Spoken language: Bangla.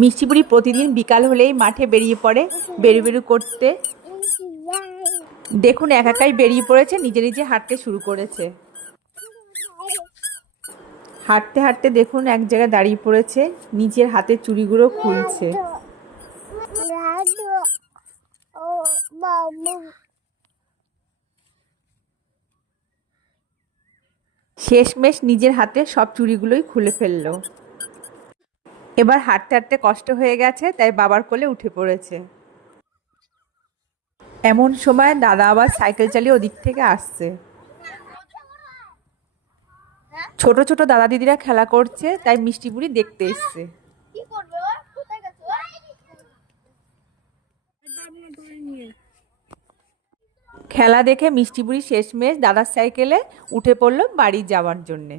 মিষ্টি বুড়ি প্রতিদিন বিকাল হলেই মাঠে বেরিয়ে পড়ে বেরু করতে। দেখুন একাই বেরিয়ে পড়েছে, নিজে নিজে হাঁটতে শুরু করেছে। হাঁটতে হাঁটতে দেখুন এক জায়গায় দাঁড়িয়ে পড়েছে, নিজের হাতের চুড়িগুলো খুলছে। শেষমেশ নিজের হাতে সব চুড়িগুলোই খুলে ফেললো। এবার হাঁটতে হাঁটতে কষ্ট হয়ে গেছে, তাই বাবার কোলে উঠে পড়েছে। এমন সময় দাদা আবার সাইকেল চালিয়ে ওদিক থেকে আসছে। ছোট ছোট দাদা দিদিরা খেলা করছে, তাই মিষ্টি বুড়ি দেখতে এসছে। খেলা দেখে মিষ্টি বুড়ি শেষমেশ দাদার সাইকেলে উঠে পড়লো বাড়ি যাওয়ার জন্যে।